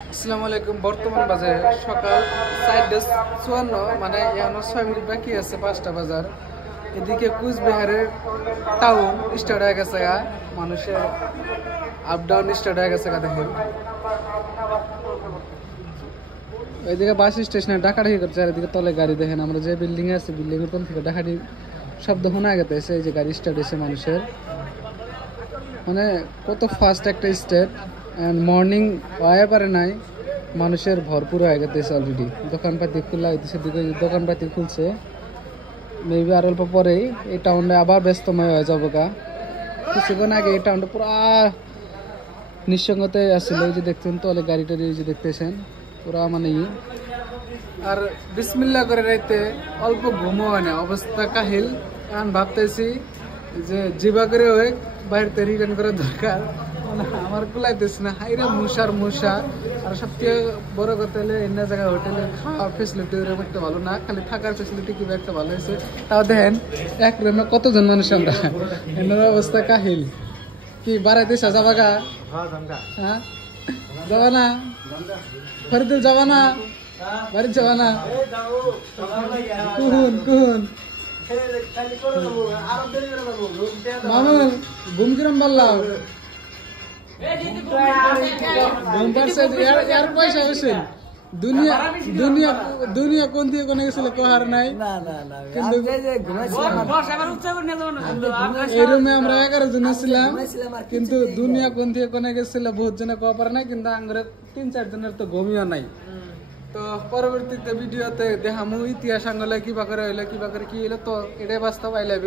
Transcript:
আসসালামু আলাইকুম। বর্তমান বাজে সকাল 4:54, মানে এখনো 6 মিনিট বাকি আছে 5টা বাজার। এদিকে কুচবিহারের টাউন স্টার্ট হয়ে গেছে, মানুষের আপ ডাউন স্টার্ট হয়ে গেছে। দেখেন ওইদিকে বাস স্টেশনে ডাকাডাকি করছে, আর এদিকে তলে গাড়ি দেখেন। আমরা যে বিল্ডিং এ আছি, বিল্ডিং এর তল থেকে ডাকাডি শব্দ শোনা গেছে। এই যে গাড়ি স্টার্ট হয়েছে মানুষের, মানে কত ফাস্ট একটা স্টেট। মর্নিং হয়ে পারে নাই, মানুষের ভরপুর হয়ে গেছে অলরেডি। দোকানপাতি খোলা হইতেছে, দোকানপাতি খুলছে। মেবি আর অল্প পরেই এই টাউনটা আবার ব্যস্তময় হয়ে যাবো। কিছুক্ষণ আগে এই টাউনটা পুরা নিঃসঙ্গতায় আসছিল। এই যে দেখছেন তলে গাড়ি টাড়ি যে দেখতেছেন, পুরা মানে আর বিসমিল্লাহ করে রাইতে অল্প ঘুমো হয় না, অবস্থা কাহিল। এখন ভাবতেছি যে জিবা করে হোক বাইরে রিটার্ন করা দরকার, মানে আমার কুলাইতেছে না। হাইরে মুশা আর সবচেয়ে বড় কথা হলে এন্য জায়গায় হোটেলে খাওয়া ফেসিলিটি একটা ভালো না, খালি থাকার ফেসিলিটি কি একটা ভালো হয়েছে। তাও দেখেন এক রুমে কতজন মানুষ, আমরা এনার অবস্থা কাহিল। কি বাড়াইতেছ যাবাগা? হ্যাঁ যাবা না? ফরিদুল যাবা না? বাড়ি যাবা না? কুহুন মামুন ঘুম কিরম বললাম? ঘুম পারছে এর পয়সা হয়েছে। দুনিয়া কোন দিয়ে কোনে গেছিল কোহার নাই, কিন্তু এই রুমে আমরা 11 জন ছিলাম, কিন্তু দুনিয়া কোন দিয়ে কোনে গেছিল বহুত জনে কোয়া পারে নাই, কিন্তু আঙ্গুরে 3-4 জনের তো ঘুমিও নাই। তো পরবর্তীতে ভিডিওতে দেখামু ইতিহাস আঙ্গলে কিবা করে হইলো, কিবা করে কি হইলো। তো এটাই বাস্তব। I love you.